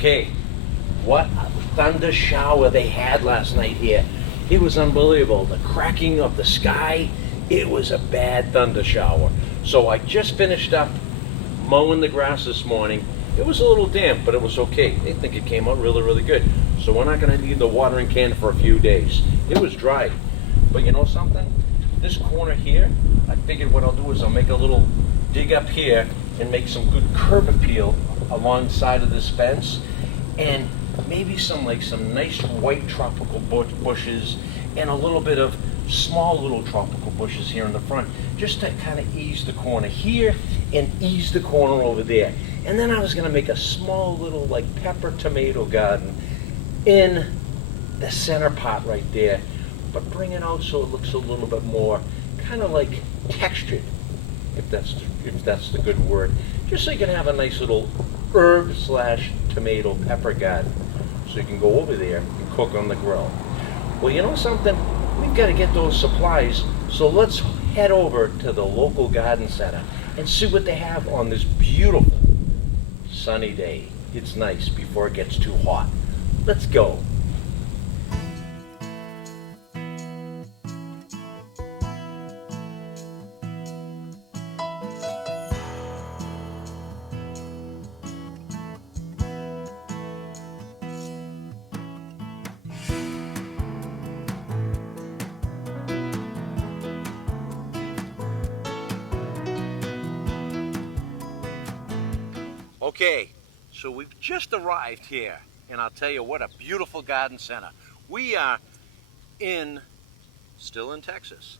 Okay, what a thunder shower they had last night here. It was unbelievable. The cracking of the sky, it was a bad thunder shower. So I just finished up mowing the grass this morning. It was a little damp, but it was okay. I think it came out really, really good. So we're not going to need the watering can for a few days. It was dry. But you know something? This corner here, I figured what I'll do is I'll make a little dig up here and make some good curb appeal alongside of this fence, and maybe some nice white tropical bushes and a little bit of small little tropical bushes here in the front, just to kind of ease the corner here and ease the corner over there. And then I was going to make a small little pepper tomato garden in the center part right there, but bring it out so it looks a little bit more kind of like textured, if that's the good word, just so you can have a nice little herb / tomato pepper garden, so you can go over there and cook on the grill. Well, you know something? We've got to get those supplies, so let's head over to the local garden center and see what they have on this beautiful sunny day. It's nice before it gets too hot. Let's go. Okay, so we've just arrived here, and I'll tell you what, a beautiful garden center. We are still in Texas.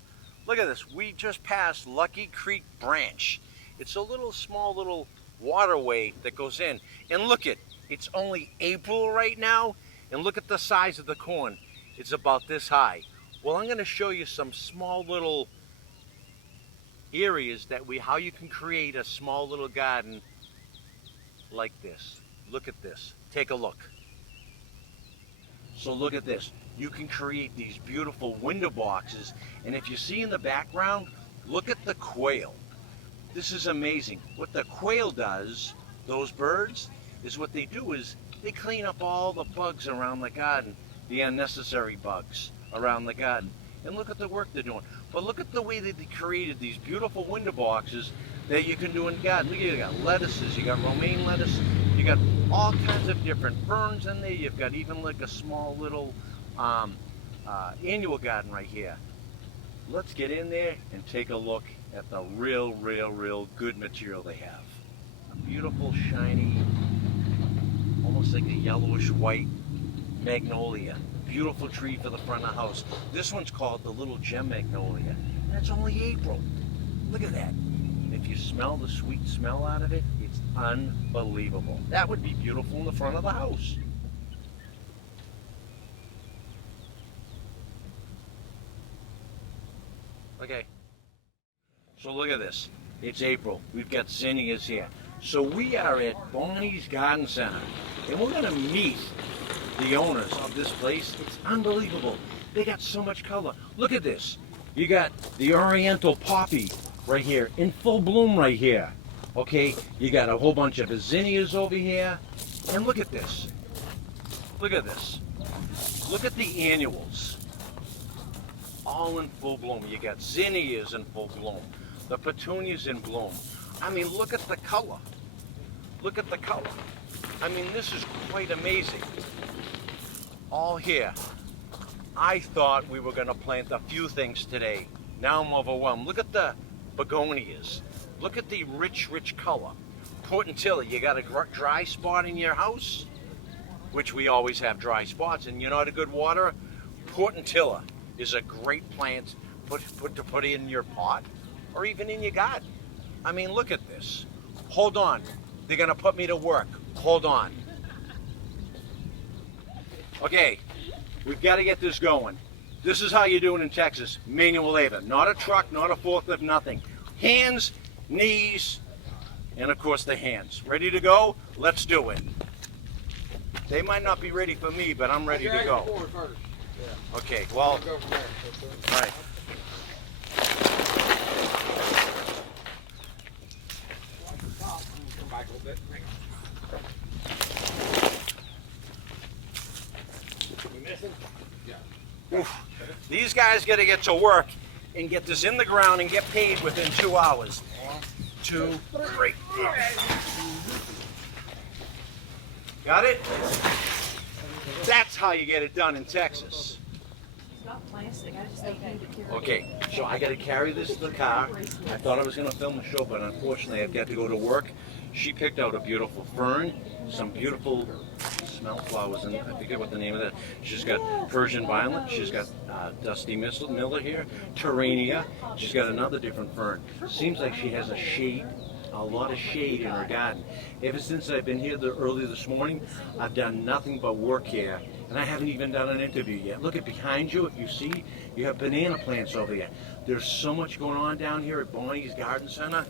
Look at this, we just passed Lucky Creek Branch. It's a small little waterway that goes in, and look it's only April right now, and look at the size of the corn. It's about this high. Well, I'm gonna show you some small little areas how you can create a small little garden like this. Look at this. Take a look. So look at this. You can create these beautiful window boxes, and if you see in the background, look at the quail. This is amazing. What the quail does, those birds, is what they do is they clean up all the bugs around the garden, the unnecessary bugs around the garden. And look at the work they're doing. But look at the way that they created these beautiful window boxes that you can do in the garden. Look, you got lettuces, you got romaine lettuce, you got all kinds of different ferns in there. You've got even a small little annual garden right here. Let's get in there and take a look at the real good material they have. A beautiful, shiny, almost like a yellowish white magnolia. Beautiful tree for the front of the house. This one's called the Little Gem Magnolia. And it's only April. Look at that. And if you smell the sweet smell out of it, it's unbelievable. That would be beautiful in the front of the house. Okay. So look at this. It's April. We've got zinnias here. So we are at Bonnie's Garden Center, and we're going to meet the owners of this place. It's unbelievable. They got so much color. Look at this. You got the Oriental Poppy right here in full bloom right here. Okay, you got a whole bunch of zinnias over here. And look at this. Look at this. Look at the annuals. All in full bloom. You got zinnias in full bloom. The petunias in bloom. I mean, look at the color. Look at the color. I mean, this is quite amazing. All here. I thought we were going to plant a few things today. Now I'm overwhelmed. Look at the begonias. Look at the rich color. Portentilla, you got a dry spot in your house, which we always have dry spots, and you're not a good waterer. Portentilla is a great plant to put in your pot or even in your garden. I mean, look at this. Hold on. They're going to put me to work. Hold on. Okay, we've got to get this going. This is how you do it in Texas. Manual labor. Not a truck, not a forklift, nothing. Hands, knees, and of course the hands. Ready to go? Let's do it. They might not be ready for me, but I'm ready to go. Okay, well, all right. Oof. These guys got to get to work and get this in the ground and get paid within 2 hours. 2, 3. Got it? That's how you get it done in Texas. Okay, so I got to carry this to the car. I thought I was going to film a show, but unfortunately I've got to go to work. She picked out a beautiful fern, some beautiful smell flowers, and I forget what the name of that. She's got Persian violet. She's got Dusty Miller here, Terrania. She's got another different fern. Seems like she has a lot of shade in her garden. Ever since I've been here early this morning, I've done nothing but work here, and I haven't even done an interview yet. Look at behind you. If you see, you have banana plants over here. There's so much going on down here at Bonnie's Garden Center.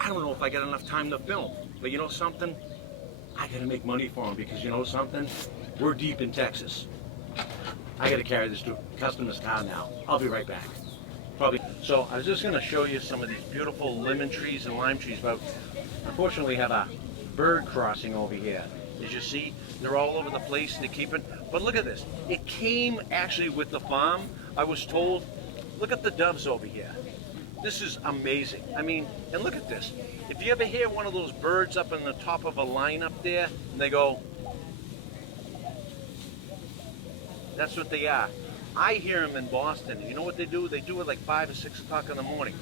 I don't know if I got enough time to film, but you know something? I got to make money for them, because you know something? We're deep in Texas. I got to carry this to a customer's car now. I'll be right back. Probably. So I was just going to show you some of these beautiful lemon trees and lime trees, but unfortunately we have a bird crossing over here. As you see, they're all over the place. They keep it. But look at this. It came actually with the farm. I was told, look at the doves over here. This is amazing. I mean, and look at this. If you ever hear one of those birds up on the top of a line up there, and they go, that's what they are. I hear them in Boston. You know what they do? They do it like 5 or 6 o'clock in the morning.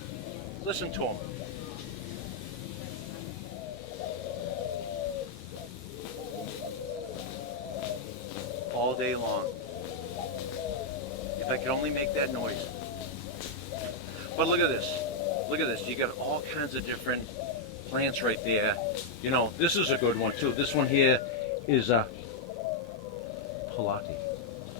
Listen to them. All day long. If I could only make that noise. But look at this. Look at this. You got all kinds of different plants right there. You know, this is a good one too. This one here is a Pilati.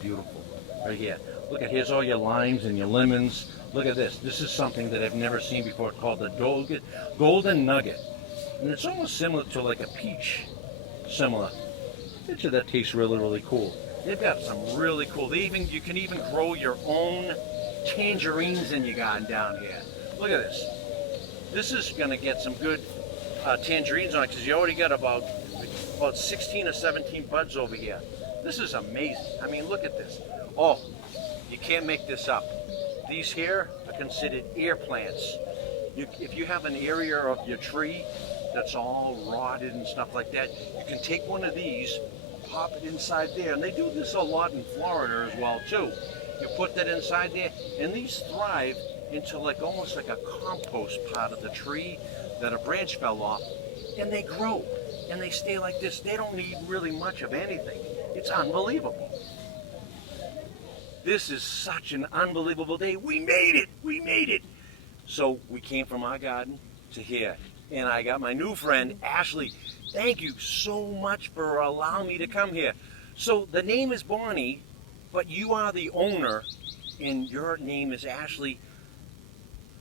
Beautiful. Right here. Look at, here's all your limes and your lemons. Look at this. This is something that I've never seen before, called the golden nugget. And it's almost similar to like a peach. Similar. Picture that tastes really, really cool. They've got some really cool. You can even grow your own tangerines in your garden down here. Look at this. This is going to get some good tangerines on it, because you already got about 16 or 17 buds over here. This is amazing. I mean, look at this. Oh, you can't make this up. These here are considered air plants. If you have an area of your tree that's all rotted and stuff like that, you can take one of these, pop it inside there, and they do this a lot in Florida as well too. You put that inside there, and these thrive into like almost like a compost part of the tree that a branch fell off, and they grow, and they stay like this. They don't need really much of anything. It's unbelievable. This is such an unbelievable day. We made it. We made it. So we came from our garden to here, and I got my new friend Ashley. Thank you so much for allowing me to come here. So the name is Bonnie, but you are the owner, and your name is Ashley.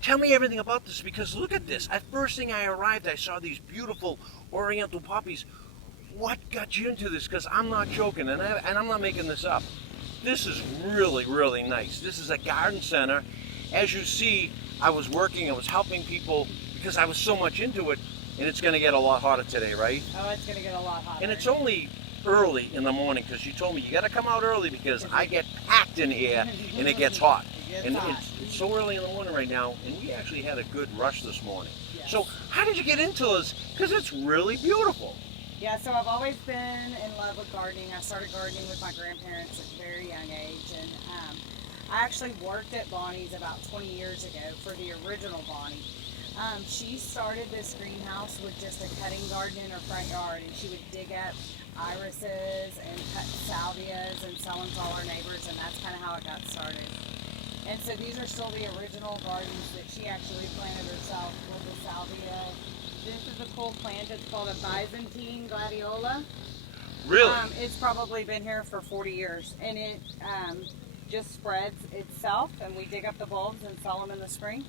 Tell me everything about this, because look at this. At first thing I arrived, I saw these beautiful oriental poppies. What got you into this? Because I'm not joking, and I'm not making this up. This is really, really nice. This is a garden center. As you see, I was working, I was helping people because I was so much into it, and it's going to get a lot hotter today, right? Oh, it's going to get a lot hotter. And it's only early in the morning, because you told me you got to come out early because I get packed in here and it gets hot. It's so early in the morning right now, and we actually had a good rush this morning. Yes. So how did you get into this? Because it's really beautiful. Yeah, so I've always been in love with gardening. I started gardening with my grandparents at a very young age, and I actually worked at Bonnie's about 20 years ago for the original Bonnie. She started this greenhouse with just a cutting garden in her front yard, and she would dig up irises and cut salvias and sell them to all our neighbors, and that's kind of how it got started. And so these are still the original gardens that she actually planted herself with the salvia. This is a cool plant. It's called a Byzantine gladiola. Really? It's probably been here for 40 years, and it just spreads itself, and we dig up the bulbs and sell them in the spring.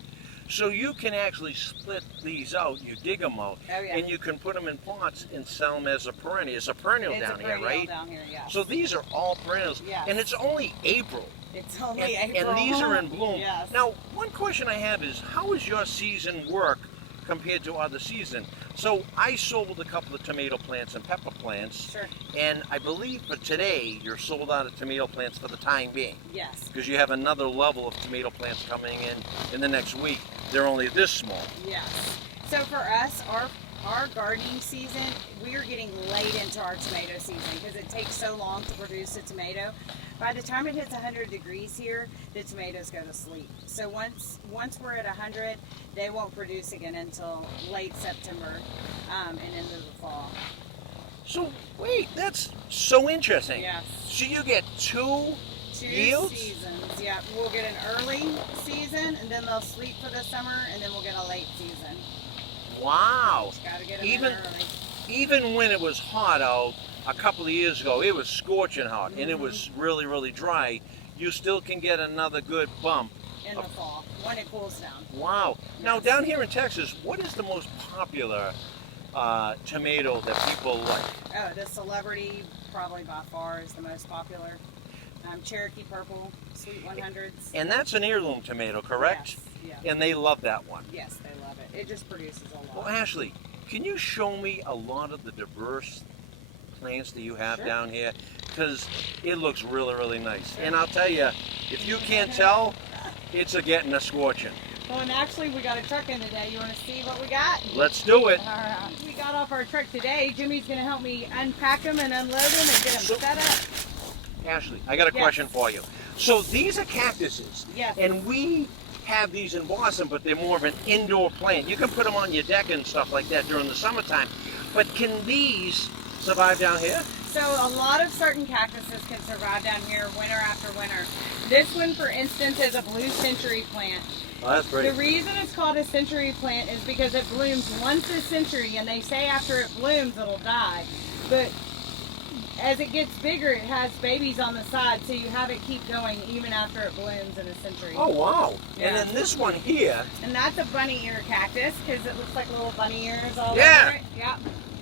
So you can actually split these out, you dig them out, Oh, yeah. and you can put them in pots and sell them as a perennial. It's a perennial It's down a perennial here, right? down here, yes. So these are all perennials, Yes. and it's only April. It's only And April. these are in bloom. Yes. Now, one question I have is, how does your season work compared to other season. So I sold a couple of tomato plants and pepper plants, Sure. and I believe for today you're sold out of tomato plants for the time being, Yes. because you have another level of tomato plants coming in the next week. They're only this small. Yes. So for us, our gardening season, we are getting late into our tomato season because it takes so long to produce a tomato. By the time it hits 100 degrees here, the tomatoes go to sleep. So once we're at 100, they won't produce again until late September and into the fall. So wait, that's so interesting. Yes. So you get two yields? Seasons. Yeah, we'll get an early season, and then they'll sleep for the summer, and then we'll get a late season. Wow. Gotta get them Even in early. even when it was hot out a couple of years ago, it was scorching hot and it was really, really dry. You still can get another good bump. In the fall, when it cools down. Wow. Now Yes. down here in Texas, what is the most popular tomato that people like? Oh, the Celebrity probably by far is the most popular. Cherokee Purple, Sweet 100s. And that's an heirloom tomato, correct? Yes. Yeah. And they love that one. Yes, they love it. It just produces a lot. Well, Ashley, can you show me a lot of the diverse plants that you have Sure. down here? Because it looks really, really nice. And I'll tell you, if you can't tell, it's a getting a scorching. Well, and actually, we got a truck in today. You want to see what we got? Let's do it. All right. We got off our truck today. Jimmy's going to help me unpack them and unload them and get them So- set up. Ashley, I got a Yes. question for you. So these are cactuses. Yes. And we have these in Boston, but they're more of an indoor plant. You can put them on your deck and stuff like that during the summertime. But can these survive down here? So a lot of certain cactuses can survive down here winter after winter. This one, for instance, is a blue century plant. Oh, that's pretty. The reason it's called a century plant is because it blooms once a century, and they say after it blooms it'll die. But as it gets bigger, it has babies on the side, so you have it keep going even after it blooms in a century. Oh, wow. Yeah. And then this one here, And that's a bunny ear cactus because it looks like little bunny ears all Yeah. over it. Yeah.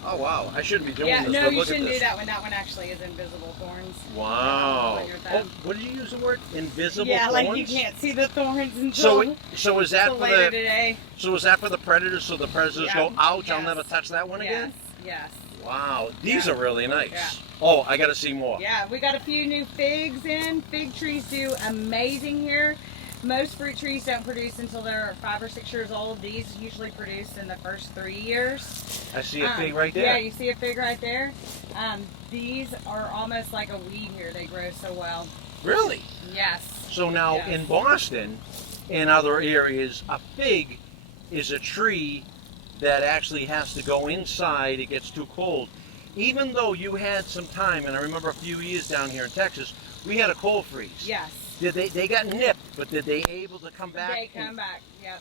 oh, wow. I shouldn't be doing Yeah. this, No, but you look at shouldn't this. do that one. That one actually is invisible thorns. Wow. On your Oh, thumb. what did you use the word? Invisible Yeah, thorns? like you can't see the thorns So, until, so is that until for later the today. so is that for the predators? So the predators Yeah. go, ouch! I'll Yes. never touch that one Yes. again. Yes. Wow, these Yeah. are really nice. Yeah. Oh, I got to see more. Yeah, we got a few new figs in. Fig trees do amazing here. Most fruit trees don't produce until they're 5 or 6 years old. These usually produce in the first 3 years. I see a fig right there. Yeah, you see a fig right there. These are almost like a weed here. They grow so well. Really? Yes. So now Yes. in Boston and other areas, a fig is a tree that actually has to go inside. It gets too cold. Even though you had some time, and I remember a few years down here in Texas, we had a cold freeze. Yes. Did they got nipped, but did they able to come back? They come back. Yep.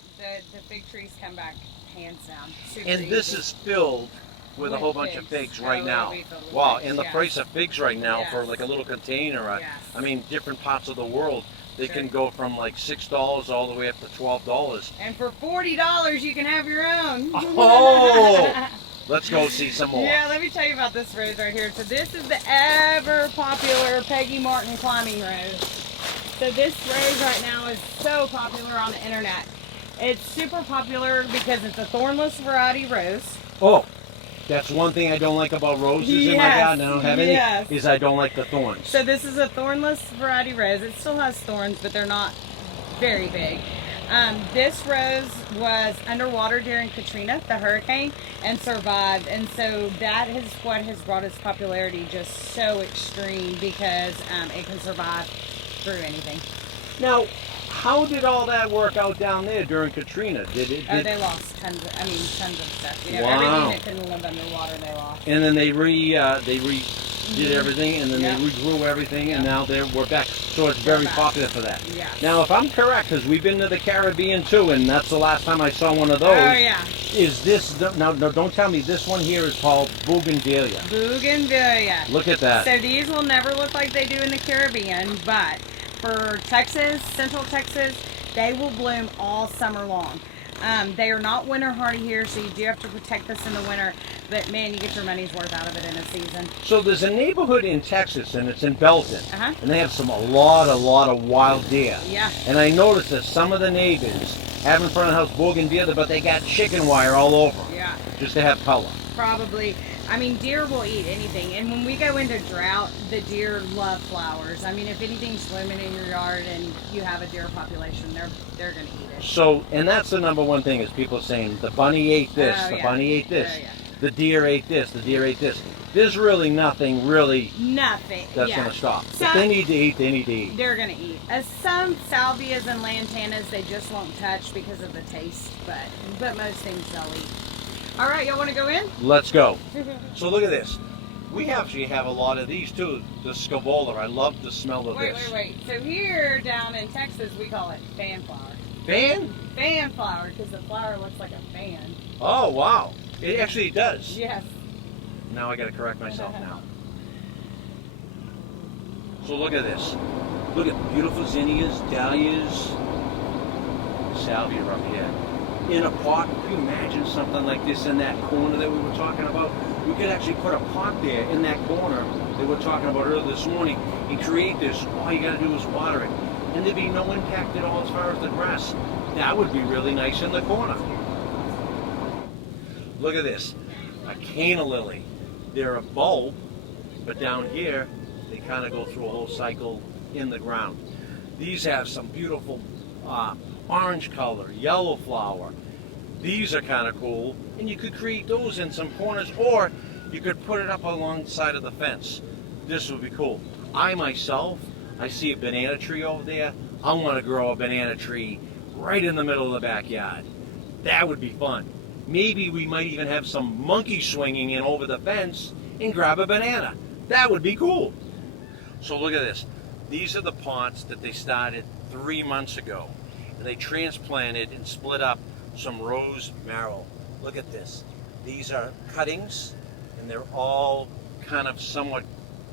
The fig trees come back hands down. Super And this easy. is filled with a With whole bunch of figs. figs Oh, right it'll now. be filled with Wow, figs, and the yes. price of figs right now for Yes. like a little container, Yes. I mean, different parts of the world, they Sure. can go from like $6 all the way up to $12. And for $40, you can have your own. Oh! Let's go see some more. Yeah, let me tell you about this rose right here. So this is the ever popular Peggy Martin climbing rose. So this rose right now is so popular on the internet. It's super popular because it's a thornless variety rose. Oh, that's one thing I don't like about roses in my Yes, garden. I don't have any. yes. Is I don't like the thorns. So this is a thornless variety rose. It still has thorns, but they're not very big. This rose was underwater during Katrina, the hurricane, and survived. And so that is what has brought its popularity just so extreme because it can survive through anything. Now, how did all that work out down there during Katrina? Did it? Oh, Did, they lost tons of stuff. You know, Wow. everything that couldn't live underwater, they lost. and then they did everything, and then Yeah. they regrew everything, and Yeah. now we're back. So it's very back. popular for that. Yes. Now, if I'm correct, because we've been to the Caribbean too, and that's the last time I saw one of those. Oh, yeah. Is this now? No, don't tell me this one here is called bougainvillea. Bougainvillea. Look at that. So these will never look like they do in the Caribbean, but for Texas, Central Texas, they will bloom all summer long. They are not winter hardy here, so you do have to protect this in the winter. But man, you get your money's worth out of it in a season. So there's a neighborhood in Texas, and it's in Belton, Uh-huh. and they have a lot of wild deer. Yeah. And I noticed that some of the neighbors have in front of the house bougainvillea, but they got chicken wire all over, Yeah. just to have color. Probably. I mean, deer will eat anything. And when we go into drought, the deer love flowers. I mean, if anything's swimming in your yard and you have a deer population, they're going to eat it. So, and that's the number one thing is people saying the bunny ate this, Oh, the yeah. bunny ate this, Oh, yeah. the deer ate this, the deer ate this. There's really nothing really Nothing. that's yeah. going to stop. So- If they need to eat, they need to eat. They're going to eat. Some salvias and lantanas, they just won't touch because of the taste. But most things they'll eat. All right, y'all want to go in? Let's go. So look at this. We actually have a lot of these too. The scabola. I love the smell of this. Wait. So here down in Texas, we call it fanflower. Fan? Fanflower, because the flower looks like a fan. Oh wow. It actually does. Yes. Now I got to correct myself now. So look at this. Look at beautiful zinnias, dahlias, salvia up here. In a pot, can you imagine something like this in that corner that we were talking about? We could actually put a pot there in that corner that we were talking about earlier this morning and create this. All you got to do is water it. And there'd be no impact at all as far as the grass. That would be really nice in the corner. Look at this. A canna lily. They're a bulb, but down here, they kind of go through a whole cycle in the ground. These have some beautiful orange color, yellow flower. These are kind of cool, and you could create those in some corners, or you could put it up alongside of the fence. This would be cool. I myself, I see a banana tree over there. I want to grow a banana tree right in the middle of the backyard. That would be fun. Maybe we might even have some monkeys swinging in over the fence and grab a banana. That would be cool. So look at this. These are the pots that they started 3 months ago. And they transplanted and split up some rose marrow. Look at this. These are cuttings, and they're all kind of somewhat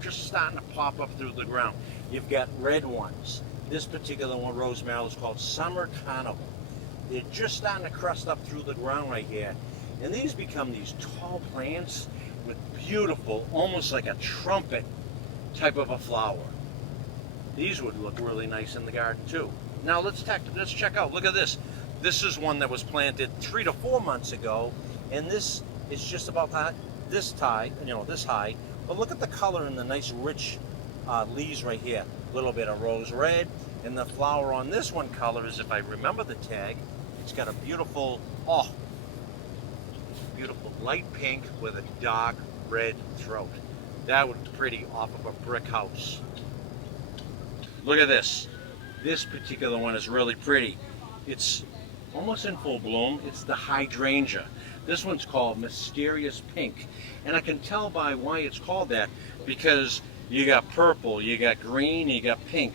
just starting to pop up through the ground. You've got red ones. This particular one, rose marrow, is called Summer Carnival. They're just starting to crust up through the ground right here. And these become these tall plants with beautiful, almost like a trumpet type of a flower. These would look really nice in the garden too. Now let's check out, look at this. This is one that was planted 3 to 4 months ago, and this is just about this high. But look at the color and the nice rich leaves right here. A little bit of rose red, and the flower on this one color is, if I remember the tag, it's got a beautiful light pink with a dark red throat. That would be pretty off of a brick house. Look at this. This particular one is really pretty. It's almost in full bloom. It's the hydrangea. This one's called Mysterious Pink. And I can tell by why it's called that, because you got purple, you got green, you got pink.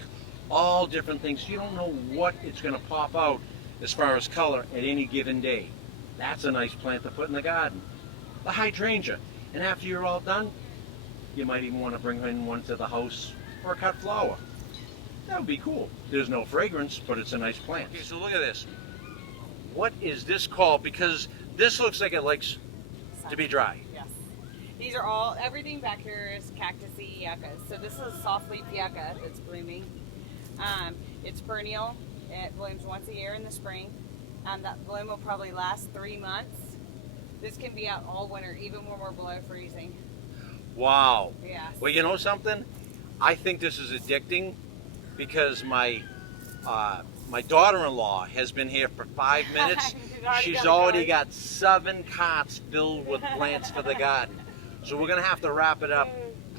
All different things. You don't know what it's going to pop out as far as color at any given day. That's a nice plant to put in the garden. The hydrangea. And after you're all done, you might even want to bring in one to the house for a cut flower. That would be cool. There's no fragrance, but it's a nice plant. Okay, so look at this. What is this called? Because this looks like it likes to be dry. Yes. These are all, everything back here is cactusy yuccas. So this is softleaf yucca that's blooming. It's perennial. It blooms once a year in the spring. That bloom will probably last 3 months. This can be out all winter, even when we're below freezing. Wow. Yes. Well, you know something? I think this is addicting because my daughter-in-law has been here for 5 minutes. She's already got 7 carts filled with plants for the garden. So we're going to have to wrap it up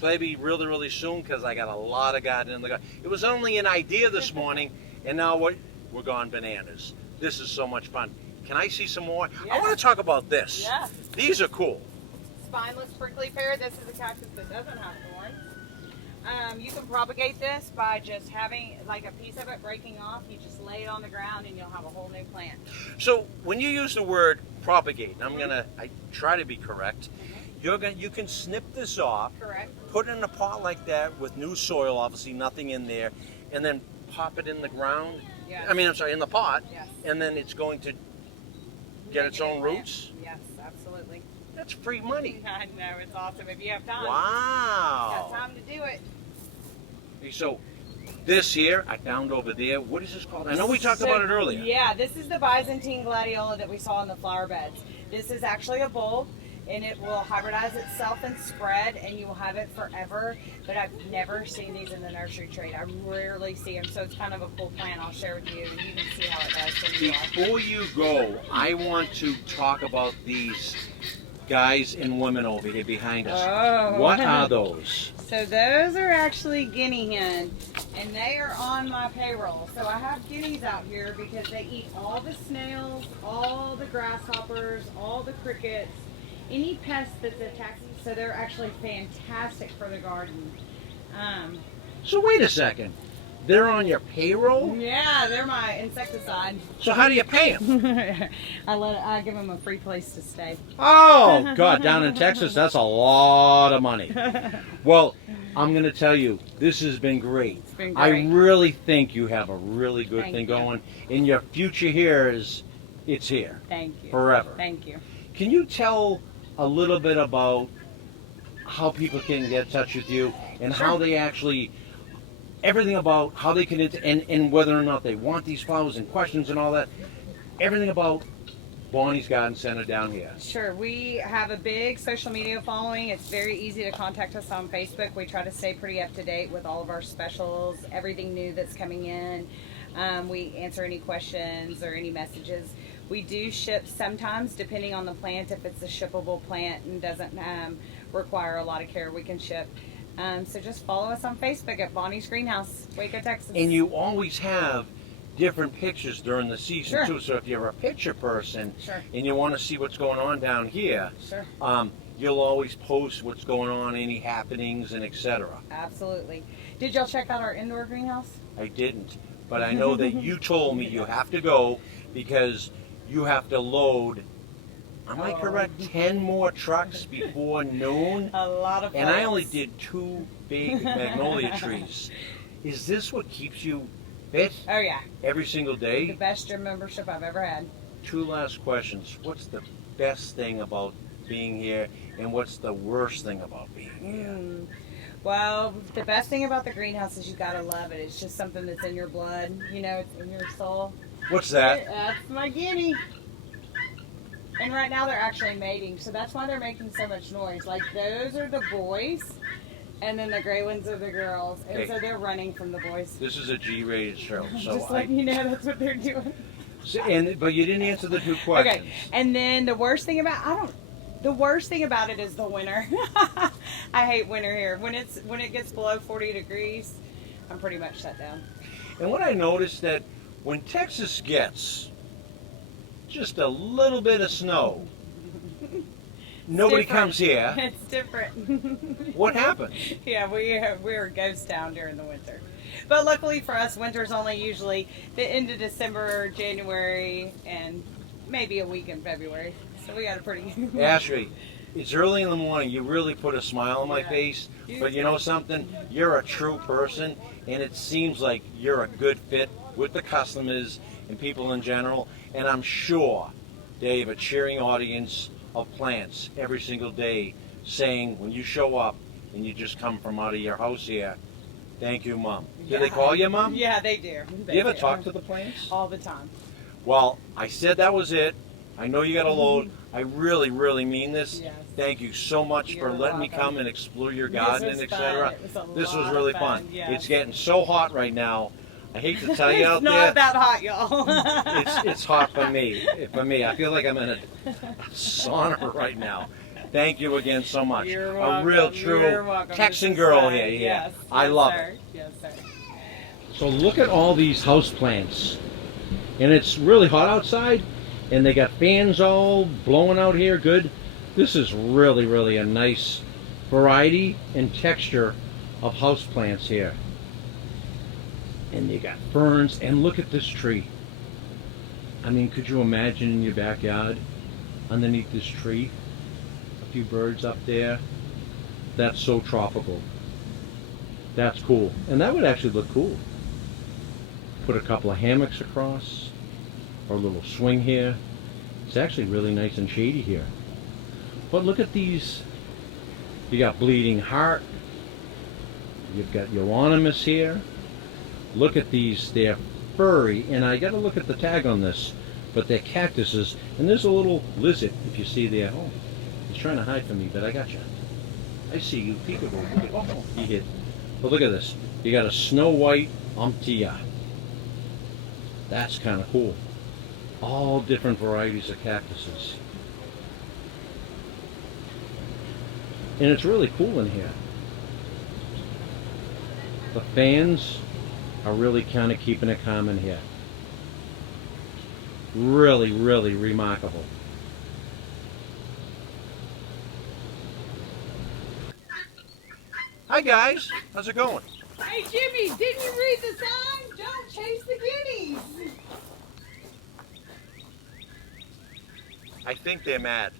maybe really, really soon because I got a lot of garden in the garden. It was only an idea this morning, and now we're gone bananas. This is so much fun. Can I see some more? Yeah. I want to talk about this. Yeah. These are cool. Spineless prickly pear. This is a cactus that doesn't have thorns. You can propagate this by just having like a piece of it breaking off. You just lay it on the ground and you'll have a whole new plant. So when you use the word propagate, I try to be correct. You can snip this off, Correct. put it in a pot like that with new soil, obviously nothing in there, and then pop it in the ground. Yes. In the pot, Yes. and then it's going to get its own roots. Yes, absolutely. That's free money. I know, it's awesome if you have time. Wow. Got time to do it. Hey, so this here, I found over there, what is this called? I know we talked about it earlier. Yeah, this is the Byzantine gladiola that we saw in the flower beds. This is actually a bulb, and it will hybridize itself and spread, and you will have it forever. But I've never seen these in the nursery trade. I rarely see them, so it's kind of a cool plant. I'll share with you, and you can see how it does. So you are. Before you go, I want to talk about these guys and women over here behind us. Oh. What are those? So those are actually guinea hen, and they are on my payroll. So I have guineas out here because they eat all the snails, all the grasshoppers, all the crickets, any pest that's attacking. So they're actually fantastic for the garden. So wait a second. They're on your payroll? Yeah, they're my insecticide. So how do you pay them? I give them a free place to stay. Oh, God, down in Texas, that's a lot of money. Well, I'm going to tell you, this has been great. It's been I great. really think you have a really good Thank thing you. going. And your future here it's here Thank you. forever. Thank you. Can you tell a little bit about how people can get in touch with you and Sure. how they actually, everything about how they can, and whether or not they want these flowers and questions and all that, everything about Bonnie's Garden Center down here. Sure. We have a big social media following. It's very easy to contact us on Facebook. We try to stay pretty up to date with all of our specials, everything new that's coming in. We answer any questions or any messages. We do ship sometimes, depending on the plant. If it's a shippable plant and doesn't require a lot of care, we can ship. So just follow us on Facebook at Bonnie's Greenhouse, Waco, Texas. And you always have different pictures during the season Sure. too. So if you're a picture person Sure. and you want to see what's going on down here, Sure. you'll always post what's going on, any happenings, and etc. Absolutely. Did y'all check out our indoor greenhouse? I didn't, but I know that you told me you have to go because you have to load. Am I Oh. correct? 10 more trucks before noon, A lot of and I only folks. did 2 big magnolia trees. Is this what keeps you fit Oh yeah, every single the day? best gym membership I've ever had. 2 last questions. What's the best thing about being here, and what's the worst thing about being here? Well, the best thing about the greenhouse is you gotta love it. It's just something that's in your blood. You know, it's in your soul. What's that? That's my guinea. And right now they're actually mating, so that's why they're making so much noise. Like those are the boys, and then the gray ones are the girls, and Hey. so they're running from the boys. This is a G-rated show, so Just letting you know that's what they're doing. but you didn't answer the 2 questions. Okay, and then the worst thing about the worst thing about it is the winter. I hate winter here. When it gets below 40 degrees, I'm pretty much shut down. And what I noticed that when Texas gets just a little bit of snow, nobody different. comes here. It's different. What happens? Yeah, we're a ghost town during the winter. But luckily for us, winter's only usually the end of December, January, and maybe a week in February. So we got a pretty. Ashley, it's early in the morning. You really put a smile on my Yeah. face. But you know something? You're a true person, and it seems like you're a good fit with the customers and people in general. And I'm sure they have a cheering audience of plants every single day saying, when you show up and you just come from out of your house here, thank you, Mom. Do they call you Mom? Yeah, they do. Do you ever talk to the plants? all the time? Well, I said that was it. I know you got a load. I really, really mean this. Yes. Thank you so much for You're letting me welcome. come and explore your This garden was and fun. etc. It was a This was lot really of fun. yes. It's getting so hot right now. I hate to tell you It's out not there, that hot, y'all. it's hot for me. For me, I feel like I'm in a sauna right now. Thank you again so much. You're A welcome. real true You're welcome. Texan This is girl fun. here. Yeah, Yes. I Yes, love sir. it. Yes, sir. So look at all these house plants, and it's really hot outside, and they got fans all blowing out here. Good. This is really, really a nice variety and texture of house plants here. And you got ferns, and look at this tree. I mean, could you imagine in your backyard, underneath this tree, a few birds up there? That's so tropical. That's cool, and that would actually look cool. Put a couple of hammocks across, or a little swing here. It's actually really nice and shady here. But look at these. You got bleeding heart. You've got euonymus here. Look at these. They're furry, and I got to look at the tag on this. But they're cactuses, and there's a little lizard, if you see there. Oh, he's trying to hide from me, but I got you. I see you, peekaboo. Oh, he hid. But look at this. You got a snow white umptia. That's kind of cool. All different varieties of cactuses. And it's really cool in here. The fans are really kind of keeping it calm in here. Really, really remarkable. Hi guys, how's it going? Hey Jimmy, didn't you read the sign? Don't chase the guineas. I think they're mad.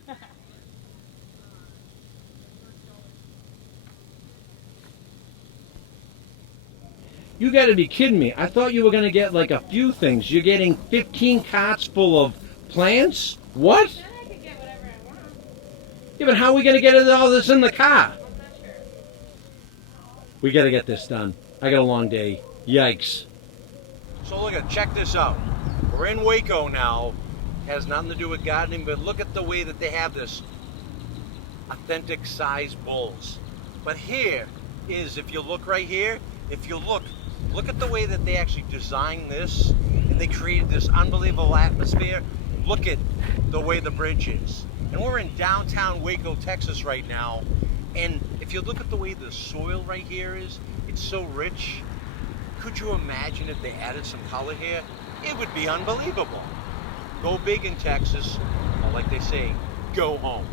You got to be kidding me. I thought you were going to get like a few things. You're getting 15 carts full of plants? What? Then I can get whatever I want. Yeah, but how are we going to get all this in the car? I'm not sure. We got to get this done. I got a long day. Yikes. So look at, check this out. We're in Waco now. Has nothing to do with gardening, but look at the way that they have this authentic size bulls. But here is, if you look right here, if you look at the way that they actually designed this, and they created this unbelievable atmosphere. Look at the way the bridge is. And we're in downtown Waco, Texas right now. And if you look at the way the soil right here is, it's so rich. Could you imagine if they added some color here? It would be unbelievable. Go big in Texas, or like they say, go home.